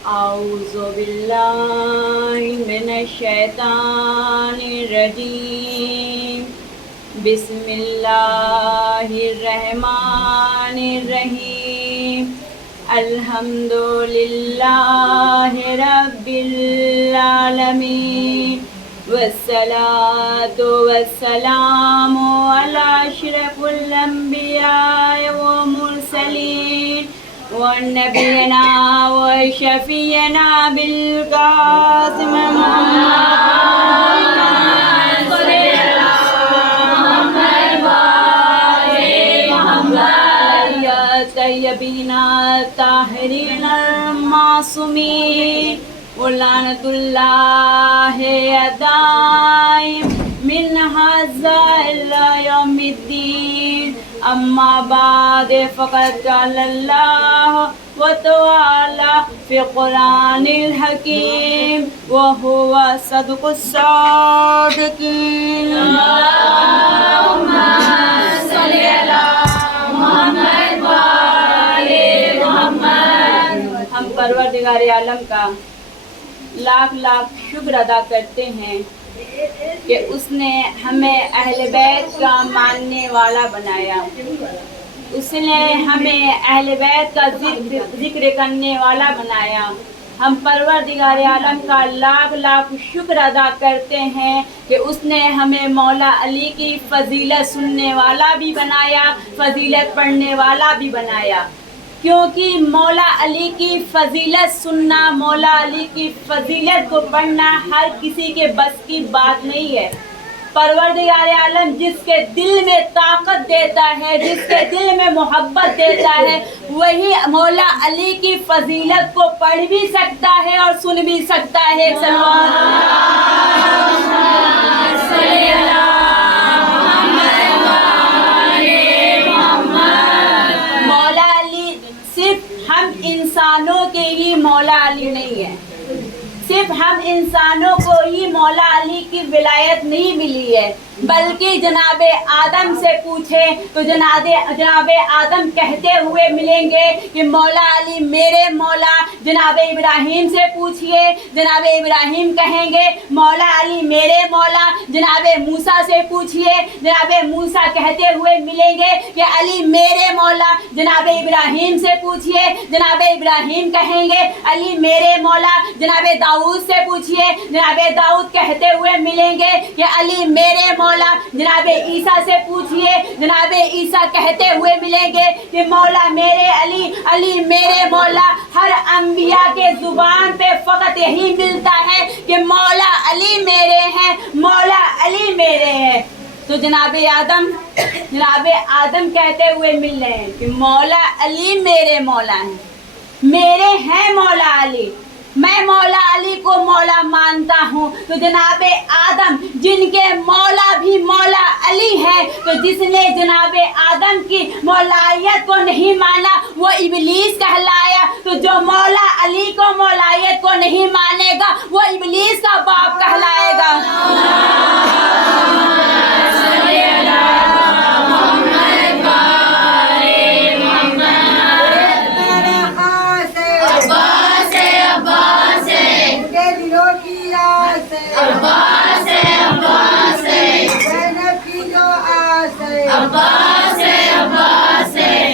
औज़ु बिल्लाहि मिनश्शैतानिर्रजीम। बिस्मिल्लाहिर्रहमानिर्रहीम। अल्हम्दुलिल्लाहि रब्बिल आलमीन। वस्सलातु वस्सलामु अला अशरफिल अंबिया व मुरसलीन व नबियना व शफीना बिल कासिम तय्यबीना ताहिरीन मासूमीन वलानतुल्लाहि दाइम मिन हाज़ा इला यौमिद्दीन। अम्मा बाद फ़क़द क़ालल्लाहु व तआला फ़ी क़ुरानिल हकीम व हुवा सदक़ुस सादिक़ीन। अल्लाहुम्मा सल्लि अला मुहम्मद व आले मुहम्मद। हम परवरदिगार आलम का लाख लाख शुक्र अदा करते हैं कि उसने हमें अहले बैत का मानने वाला बनाया। उसने हमें अहले बैत का जिक्र करने वाला बनाया। हम परवरदिगार आलम का लाख लाख शुक्र अदा करते हैं कि उसने हमें मौला अली की फजीलत सुनने वाला भी बनाया, फजीलत पढ़ने वाला भी बनाया। क्योंकि मौला अली की फजीलत सुनना, मौला अली की फजीलत को पढ़ना हर किसी के बस की बात नहीं है। परवरदिगार आलम जिसके दिल में ताकत देता है, जिसके दिल में मोहब्बत देता है, वही मौला अली की फजीलत को पढ़ भी सकता है और सुन भी सकता है। मौला अली सिर्फ हम इंसानों के ही मौला अली नहीं है, सिर्फ हम इंसानों को ही मौला अली की विलायत नहीं मिली है, बल्कि जनाबे आदम से पूछे तो जनाबे आदम कहते हुए मिलेंगे कि मौला अली मेरे मौला। जनाबे इब्राहिम से पूछिए, जनाबे इब्राहिम कहेंगे मौला अली मेरे मौला। जनाबे मूसा से पूछिए, जनाबे मूसा कहते हुए मिलेंगे कि अली मेरे मौला। जनाबे इब्राहिम से पूछिए, जनाबे इब्राहिम कहेंगे अली मेरे मौला। जनाबे दाऊद से पूछिए, जनाबे दाऊद कहते हुए मिलेंगे कि अली मेरे मौला। जनाबे ईसा से पूछिए, जनाबे ईसा कहते हुए मिलेंगे कि मौला मेरे अली, अली मेरे मौला। हर अंबिया के जुबान पे फकत यही मिलता है कि मौला अली मेरे हैं, मौला अली मेरे हैं। तो जनाबे आदम कहते हुए मिल रहे हैं कि मौला अली मेरे मौला हैं, मेरे हैं मौला अली, मैं मौला अली को मौला मानता हूँ। तो जनाबे आदम जिनके मौला भी मौला अली है, तो जिसने जनाबे आदम की मौलायत को नहीं माना वो इबलीस कहलाया। तो जो मौला अली को मौलायत को नहीं मानेगा वो इबलीस का बाप कहलाएगा।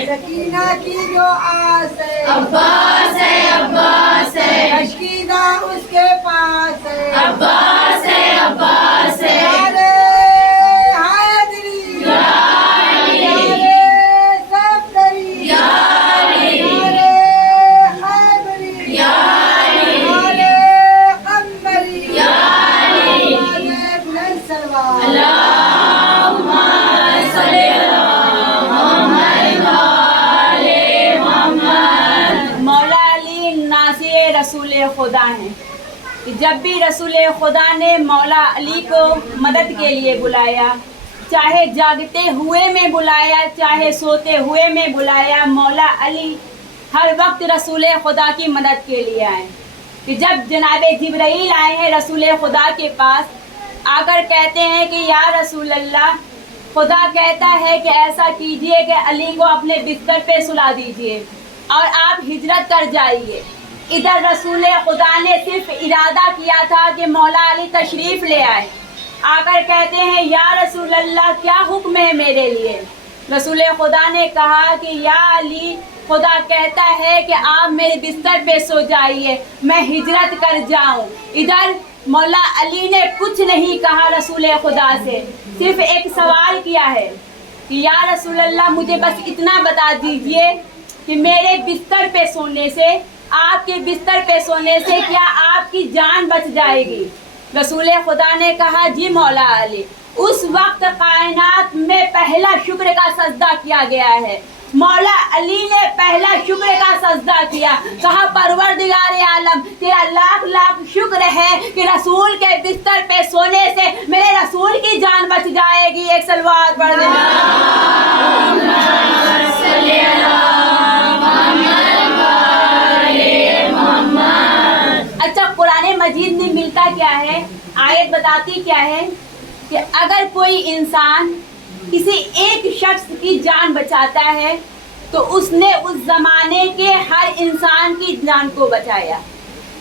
सकीना की जो आस है अब्बास है, अब्बास है, तशकीदा उसके पास है अब्बास है, अब्बास है। यारे हायदरी यारे सफदरी यारे खैबरी यारे कम्बरी यारे बुलंद सलवार। अल्लाहुम्मा सल्लि अला रसूल खुदा हैं कि जब भी रसूल खुदा ने मौला अली को मदद के लिए बुलाया, चाहे जागते हुए में बुलाया, चाहे सोते हुए में बुलाया, मौला अली हर वक्त रसूल खुदा की मदद के लिए आए। कि जब जनाबे जिब्राइल आए हैं रसूल खुदा के पास, आकर कहते हैं कि या रसूल अल्लाह, खुदा कहता है कि ऐसा कीजिए कि अली को अपने बिस्तर पे सुला दीजिए और आप हिजरत कर जाइए। इधर रसूल खुदा ने सिर्फ इरादा किया था कि मौला अली तशरीफ़ ले आए। आकर कहते हैं या रसूल अल्लाह क्या हुक्म है मेरे लिए। रसूल खुदा ने कहा कि या अली, खुदा कहता है कि आप मेरे बिस्तर पे सो जाइए, मैं हिजरत कर जाऊं। इधर मौला अली ने कुछ नहीं कहा रसूल खुदा से, सिर्फ एक सवाल किया है कि या रसूल अल्लाह मुझे बस इतना बता दीजिए कि मेरे बिस्तर पे सोने से, आपके बिस्तर पे सोने से क्या आपकी जान बच जाएगी। रसूल खुदा ने कहा जी मौला अली। उस वक्त कायनात में पहला शुक्र का सजदा किया गया है। मौला अली ने पहला शुक्र का सजदा किया, कहा परवरदिगार आलम तेरा लाख लाख शुक्र है कि रसूल के बिस्तर पे सोने से मेरे रसूल की जान बच जाएगी। एक सलवात पढ़ दे। अच्छा, कुरान मजीद में मिलता क्या है, आयत बताती क्या है कि अगर कोई इंसान किसी एक शख्स की जान बचाता है तो उसने उस ज़माने के हर इंसान की जान को बचाया।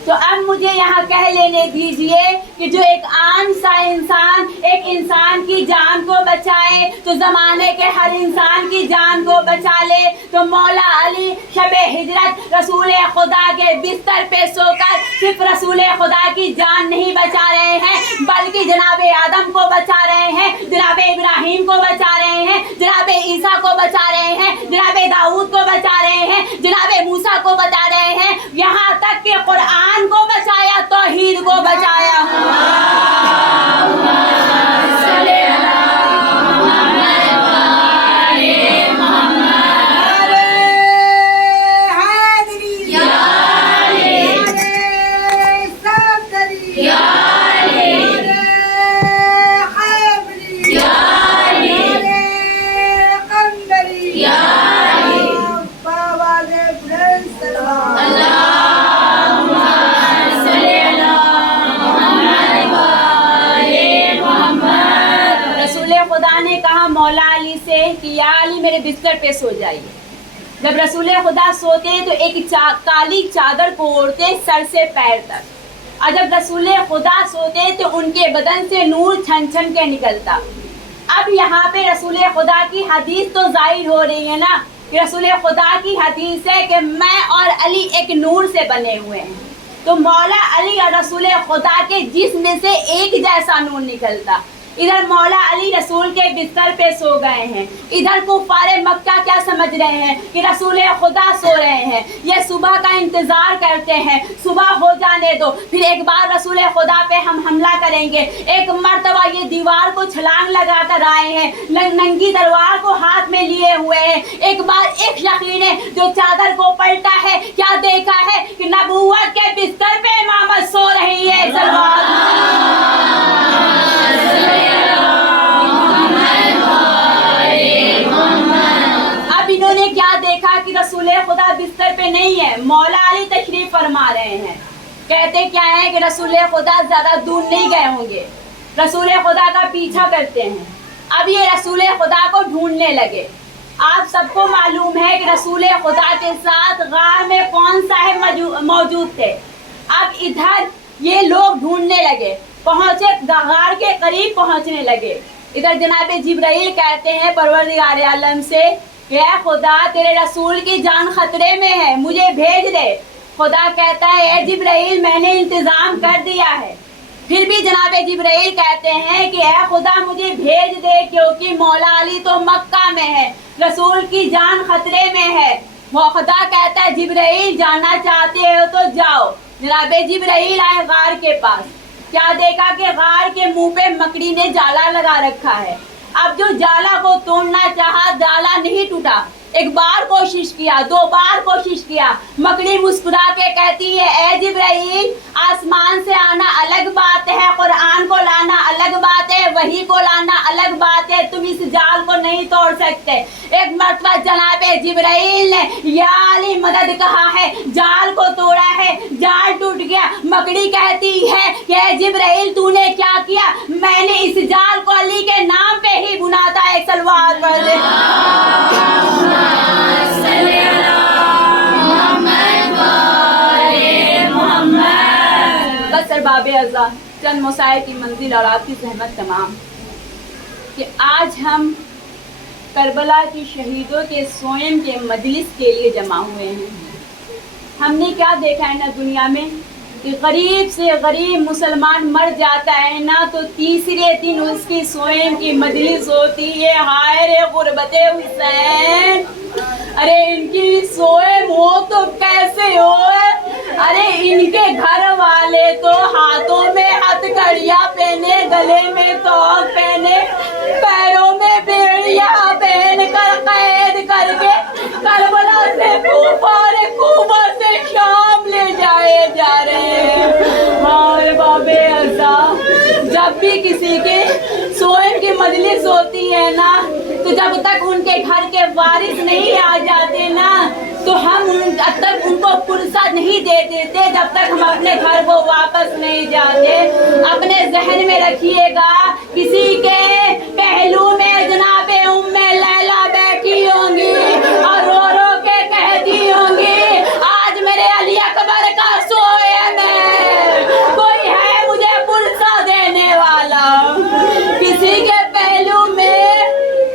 तो अब मुझे यहाँ कह लेने दीजिए कि जो एक आम सा इंसान एक इंसान की जान को बचाए तो ज़माने के हर इंसान की जान को बचा ले। तो मौला अली शबे हिजरत रसूल खुदा के बिस्तर पे सोकर सिर्फ रसूल खुदा की जान नहीं बचा रहे हैं, बल्कि जनाब आदम को बचा रहे हैं, जनाब इब्राहिम को बचा रहे हैं, जनाब ईसा को बचा रहे हैं, जनाब दाऊद को बचा रहे हैं, जनाब मूसा को बचा रहे हैं, यहाँ तक कि कुरान को बचाया, तौहीद को बचाया। खुदा ने कहा मौला अली से कि या अली मेरे बिस्तर पे सो जाइए। जब रसूल खुदा सोते तो एक काली चादर को ओढ़ते सर से पैर तक, और जब रसूल खुदा सोते तो उनके बदन से नूर छन छन के निकलता। अब यहाँ पे रसूल खुदा की हदीस तो जाहिर हो रही है ना कि रसूल खुदा की हदीस है कि मैं और अली एक नूर से बने हुए हैं। तो मौला अली और रसूल खुदा के जिस्म से एक जैसा नूर निकलता। इधर मौला अली रसूल के बिस्तर पे सो गए हैं, इधर कुफारे मक्का क्या समझ रहे हैं कि रसूल खुदा सो रहे हैं, ये सुबह का इंतज़ार करते हैं, सुबह हो जाने दो फिर एक बार रसूल खुदा पे हम हमला करेंगे। एक मर्तबा ये दीवार को छलांग लगा कर आए हैं, नंगी तलवार को हाथ में लिए हुए हैं। एक बार एक शख्स ने जो चादर को पलटा है, क्या देखा है कि नबूवत के बिस्तर पे इमामत सो रही है। अब इन्होंने क्या देखा कि रसूल खुदा बिस्तर पे नहीं है, मौला अली तशरीफ फरमा रहे हैं। कहते क्या है कि रसूल खुदा ज़्यादा दूर नहीं गए होंगे, रसूल खुदा का पीछा करते हैं। अब ये रसूल खुदा को ढूंढने लगे। आप सबको मालूम है कि रसूल खुदा के साथ गार में कौन साहब मौजूद थे। अब इधर ये लोग ढूंढने लगे, पहुँचे गार के करीब पहुँचने लगे। इधर जनाब जिब्राइल कहते हैं परवरदिगार आलम से कि ऐ खुदा तेरे रसूल की जान खतरे में है, मुझे भेज दे। खुदा कहता है ए जिब्राइल मैंने इंतज़ाम कर दिया है। फिर भी जनाब जिब्राइल कहते हैं कि ऐ खुदा मुझे भेज दे, क्योंकि मौला अली तो मक्का में है, रसूल की जान खतरे में है। वो खुदा कहता है जिब्राइल जाना चाहते हो तो जाओ। जनाब जिब्राइल आए गार के पास, क्या देखा कि गार के मुंह पे मकड़ी ने जाला लगा रखा है। अब जो जाला को तोड़ना चाहा, जाला नहीं टूटा। एक बार कोशिश किया, दो बार कोशिश किया, मकड़ी मुस्कुरा के कहती है ए जिब्राइल आसमान से आना अलग बात है, कुरान को लाना अलग बात है, वही को लाना अलग बात है, तुम इस जाल को नहीं तोड़ सकते। एक मर्तबा जनाब जिब्राइल ने या अली मदद कहा है, जाल को तोड़ा है, जाल टूट गया। मकड़ी कहती है कि जिब्राइल तूने क्या किया? मैंने इस जाल को अली के नाम पे ही बुना था। एक सलवार पढ़ दे। बाब अज़ा चंद मुसाए की मंजिल और आपकी सहमत तमाम कि आज हम करबला की शहीदों के सोयम के मजलिस के लिए जमा हुए हैं। हमने क्या देखा है ना दुनिया में कि गरीब से गरीब मुसलमान मर जाता है ना तो तीसरे दिन उसकी सोयम की मजलिस होती है। हाय रे गुरबते हुसैन, अरे इनकी सोयम हो तो कैसे हो? अरे इनके घर वाले तो हाथों में हथकड़ियाँ पहने, गले में तोक पहने, पैरों में बेड़ियाँ पहन कर कैद करके करबला से कूफा से शाम ले जाए जा रहे हैं। और बाबे अज़ा जब भी किसी के सोयम की मजलिस होती है ना तो जब तक उनके घर के वारिस नहीं आ जाते ना तो हम जब तक उनको फुर्सत नहीं दे देते, जब तक हम अपने घर को वापस नहीं जाते। अपने जहन में रखिएगा, किसी के पहलू में जनाबे उम्मे लैला बैठी होंगी और रो रो के कहती होंगी आज मेरे अली अकबर का सोयम है, कोई है मुझे फुर्सत देने वाला। किसी के पहलू में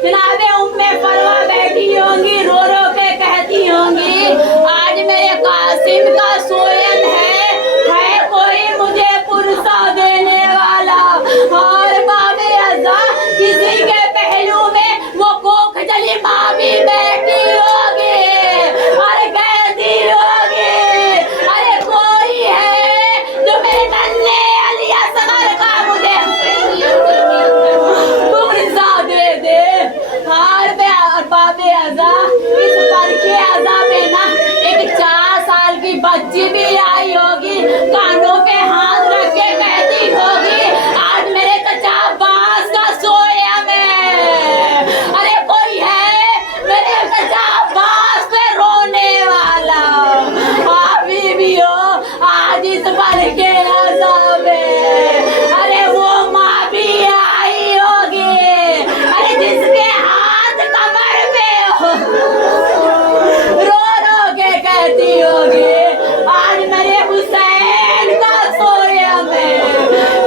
जनाबे उम्मे फरवा बैठी होंगी, रो रो के कहती होंगी आज मेरे कासिम का सोयम है कोई मुझे फुर्सत देने वाला। और बाबे अज़ा किसी के पहलू में वो कोख जली माँ भी बैठी होगी और कहती होगी अरे कोई है जो मेरे नन्हे अली असगर का मुझे फुर्सत दे दे। और बाबे अज़ा इस बरके अज़ा पे ना एक 4 साल की बच्ची भी आई होगी, कानों पे हाथ रख के कहती होगी आज मेरे चचा बांस का सोयम है। अरे कोई है मेरे चचा बांस पे रोने वाला। अभी भी हो आज इस बरके अज़ा में अरे वो माँ भी आई होगी, अरे जिसके हाथ कमर पे हो रो रो के कहती होगी आज मेरे हुसैन का सोयम है,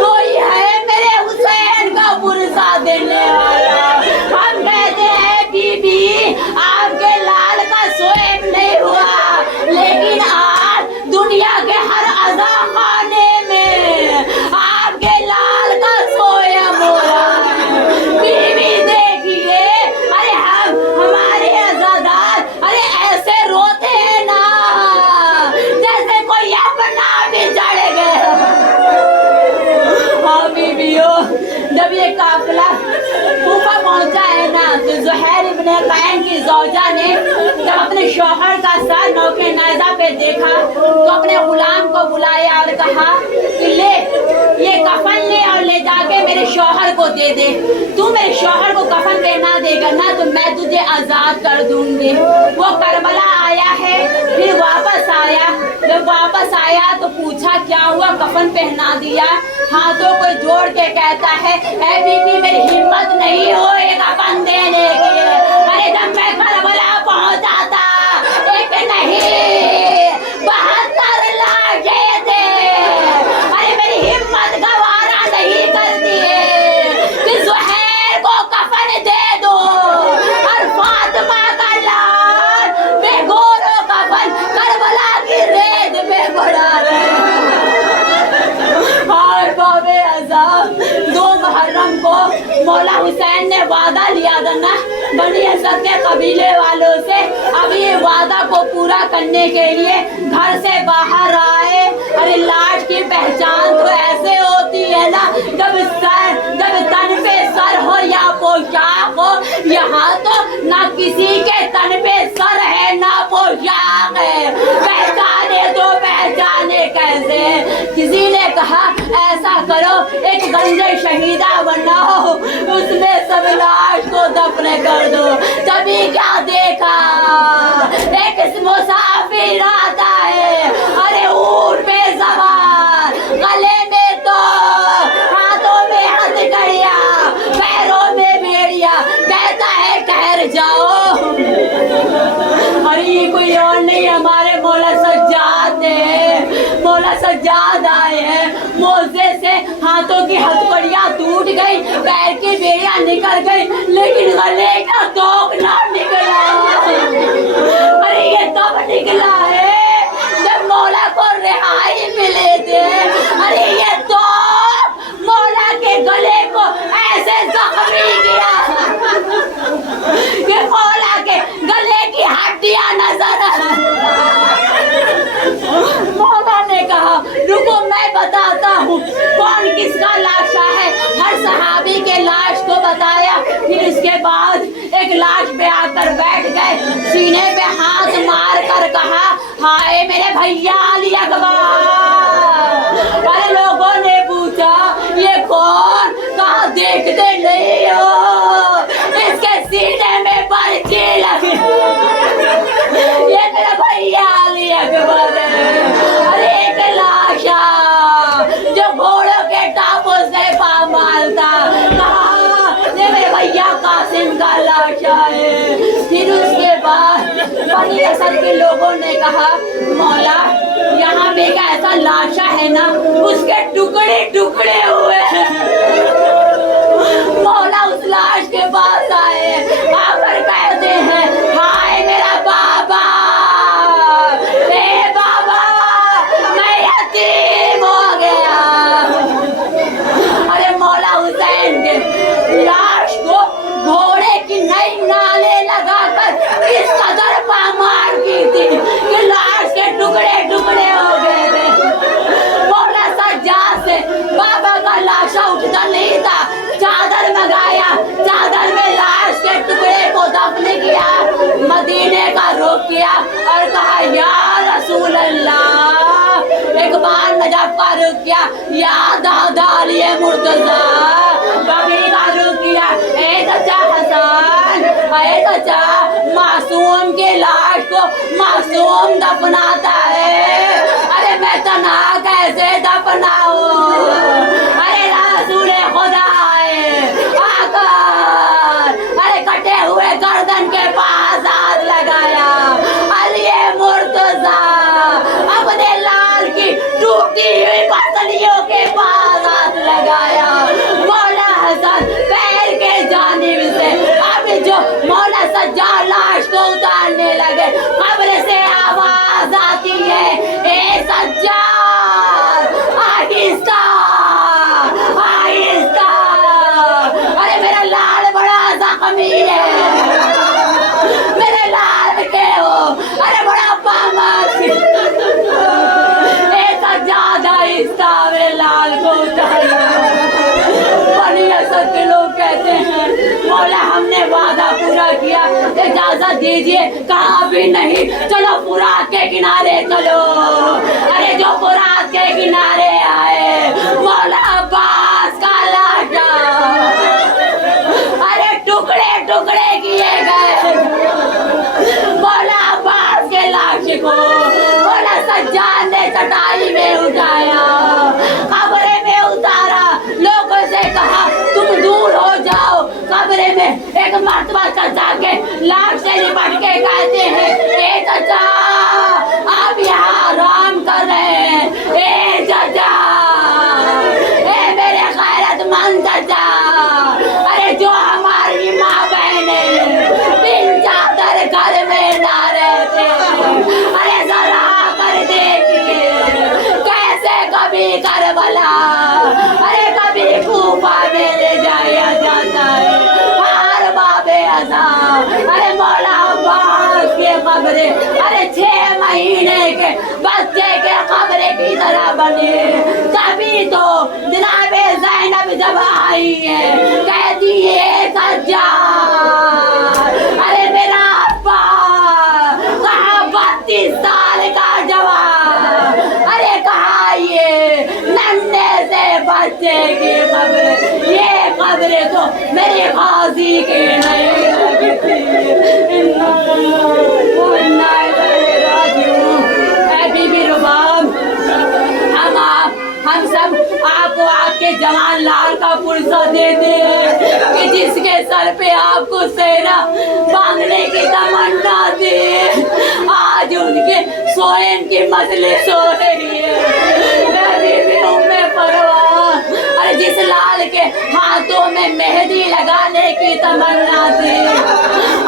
कोई है मेरे हुसैन का फुर्सत देने वाला। हम कहते हैं बीबी आपके लाल का सोयम नहीं हुआ, लेकिन आज दुनिया के हर अज़ा खाने में आपके लाल का सोयम हो रहा है। बीबी देखिए, अरे हमारे अज़ादार अरे ऐसे रोते हैं ना जैसे कोई अपना भी चढ़ गया। हाँ बीबियो, जब ये काफिला कूफा पहुंचा है ना तो ज़ुहैर इब्ने क़ैन की ज़ौजा ने जब अपने शौहर का सर नौके नाज़ा पे देखा तो अपने गुलाम को बुलाया और कहा कि ले ये कफन ले और ले जाके मेरे शौहर को दे दे। तू मेरे शौहर को कफन पहना देगा ना तो मैं तुझे आज़ाद कर दूंगी। वो करबला आया है, फिर वापस आया। जब वापस आया तो पूछा क्या हुआ, कफन पहना दिया। हाथों को जोड़ के कहता है ऐ बीबी मेरी हिम्मत नहीं हो एक कफन देने की। अरे जब मैं करबला पहुंचा था एक नहीं 72 लाशें थे। अरे मेरी हिम्मत गवारा नहीं करती है कि ज़ुहैर को कफन दे दो और फातिमा का लाल बेगोरो कफन करबला की रेत पे पड़ा रहे। और बाबे अज़ा 2 मुहर्रम को मौला हुसैन ने वादा लिया था ना बनी असद के कबीले वालों से। अब ये वादा को पूरा करने के लिए घर से बाहर आए। अरे लाश की पहचान तो ऐसे होती है ना जब तन पे सर हो या पोशाक हो। यहाँ तो ना किसी के तन पे सर है ना पोशाक है, पहचाने कैसे? किसी ने कहा ऐसा करो एक गंजे शहीदा बनाओ, उसमें सब लाश को दफन कर दो। तभी क्या देखा एक मुसाफिर आता है, अरे ऊंट पे सवार, गले में तो हाथों में हथकड़ियाँ, पैरों में बेड़ियाँ, कहता है ठहर जाओ। अरे ये कोई और नहीं हमारे मौला सज्जाद है। मौला सज्जाद आए हैं, मोजे से हाथों की हथकड़ियां टूट गई, पैर की बेड़ियां निकल गई, लेकिन गले का तोक ना निकला। अरे ये तब निकला है जब मौला को रिहाई मिले थे। अरे ये तो मौला के गले को ऐसे जख्मी किया कि मौला के गले की हड्डियां नजर। मौला ने कहा रुको मैं बताता हूँ कौन किसका लाशा है। हर सहाबी के लाश को बताया, फिर इसके बाद एक लाश पे आकर बैठ गए, सीने पे हाथ मार कर कहा हाय मेरे भैया अली अकबर। अरे लोगों ने पूछा ये कौन, कहा देखते नहीं हो इसके सीने में पर्ची लगी। ये मेरा भैया अली अकबर है। अरे एक लाशा जो घोड़ों के टापों से पामाल था, कहा ये मेरे भैया कासिम का लाशा है। फिर उसके बाद बनी असद के लोगों ने कहा मौला यहाँ पे एक ऐसा लाशा है ना उसके टुकड़े टुकड़े हुए हैं। मौला उस लाश के पास आए, आकर कहते हैं हाय मेरा बाबा, ए बाबा मैं यतीम हो गया। अरे मौला हुसैन के लाश को घोड़े की नई नाले लगाकर इस कदर पामार की थी कि लाश के टुकड़े टुकड़े हो गए थे। मौला सज्जाद से बाबा का लाशा उठता नहीं था, चादर मंगाया, चादर में लाश के टुकड़े को दफन किया, मदीने का रुख किया और कहा या रसूल अल्लाह। एक बार नजफ का रुख किया, या दादा अली मुर्तजा। बकरी का रुख किया, ए चाचा हसन, ए चाचा मासूम के लाश को मासूम दफनाता है। अरे मैं तना कैसे दफनाऊं? अरे रसूल खुदा है आकर, अरे कटे हुए गर्दन के पास हाथ लगाया, अली मुर्तजा अपने लाल की टूटी हुई पसलियों के पास हाथ लगाया। मौला हसन पैर के जानिब से अब जो मौला सज्जाद लाश को उतारने लगे, कब्र से आवाज आती है ए सज्जाद आहिस्ता आहिस्ता। अरे मेरा लाल बड़ा जख्मी है, मेरे लाल के हो, अरे बड़ा पामार ए सज्जाद आहिस्ता मेरे लाल को उतारो। बनी असद के लोग कहते हैं मौला हमने वादा पूरा किया, इजाजत दीजिए। कहा भी नहीं, चलो फुरात के किनारे चलो। अरे जो फुरात के किनारे आए, मौला अब्बास का लाशा अरे टुकड़े टुकड़े किए गए। मौला अब्बास के लाश को मौला सज्जाद ने चटाई में उठाया, कब्र में उतारा, लोगों से कहा तुम दूर हो जाओ। कब्र में एक मर्तबा चचा के लाश से लिपट के कहते हैं ए चचा आप यहाँ आराम कर रहे हैं। ए चचा, ए मेरे खैरतमंद चचा, अरे जो हमारी माँ बहने बिन चादर घर में ना रहते, अरे जरा कर देखिए कैसे कभी करबला, अरे कभी कूफा में ले जाया जाता है हर बाबे अज़ा। अरे मौला अब्बास के कब्रे अरे 6 महीने के बच्चे के कब्रे की तरह बने। तभी तो जनाबे ज़ैनब जब आई है कहती है सज्जाद अरे मेरा अब्बा कहा 32 साल का जवान, अरे कहा ये नन्हे से बच्चे की कब्र, ये कब्र तो मेरे गाजी के नहीं लगती। बीबी रुबाब हम सब आपको आपके जवान लाल का पुरसा देते हैं कि जिसके सर पे आपको सेना बांधने की तमन्ना थी, आज उनके सोएन की मजलिस हो रही है। में मेहंदी लगाने की तमन्ना थी,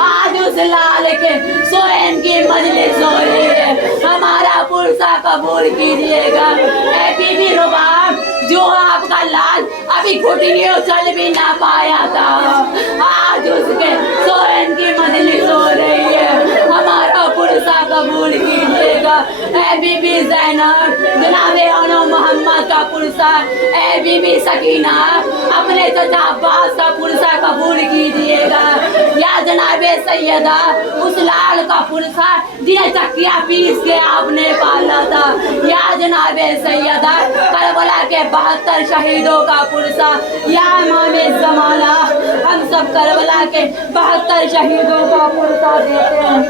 आज उस लाल के सोहन की मजलिस हो रही है, हमारा पुरसा कबूल कीजिएगा। ऐ बीबी रुबाब, जो आपका लाल अभी घुटनियों चल भी ना पाया था, आज उसके सोहन की मजलिस हो रही है, हमारा पुरसा कबूल कीजिएगा। ऐ बीबी ज़ैनब, जनाबे अनो मोहम्मद का पुरसा, ऐ बीबी सकीना, अपने चचा अब्बास का पुरसा कबूल कीजिएगा। या जनाबे सैयदा, उस लाल का पुरसा जिन्हें चक्किया पीस के आपने पाला था। या जनाबे सैयदा, करबला के 72 शहीदों का पुरसा। या इमामे ज़माना, हम सब करबला के 72 शहीदों का पुरसा देते हैं।